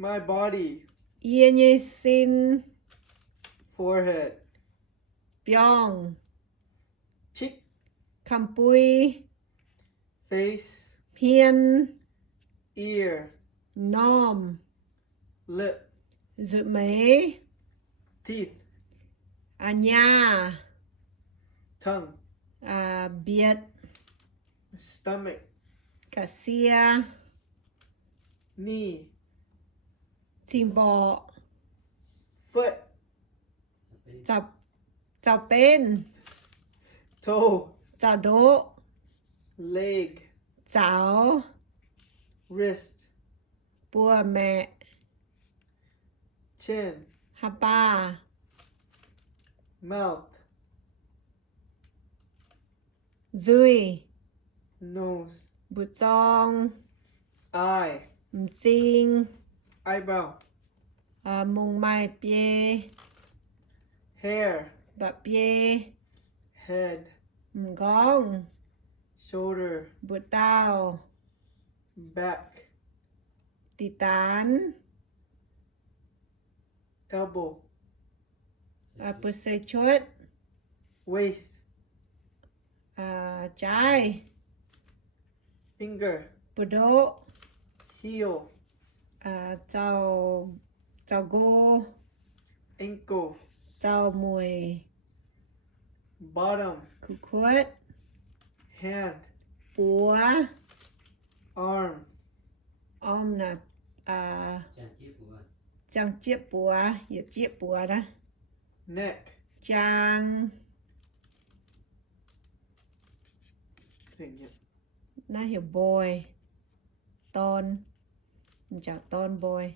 My body. Ear như xin. Forehead. Pyong. Cheek. Kampui. Face. Hiên. Ear. Nom. Lip. Dự mế. Teeth. Nha. Tongue. Biệt. Stomach. Cả xia. Knee. Chim bọ. Foot. Chào bên. Toe. Chào đỗ. Leg. Chào. Wrist. Bùa mẹ. Chin. Hapa. Mouth. Dùi. Nose. Bụt chong. Eye. Chinh. Eyebrow. Mùng mai bia. Hair. Bạ bia. Head. Gong. Shoulder. Bụt tao. Back. Tì tán. Elbow. Bụt xe chốt. Waist. Trái. Finger. Bụt đỗ. Heel. Chào gô. Ankle. Chào mùi. Bottom. Khu khuất. Hand. Búa. Arm. Om là Trang chiếc búa. Hiểu chiếc búa đó. Neck. Trang. Nó hiểu bồi. Tôn. Mình chào tôn bồi.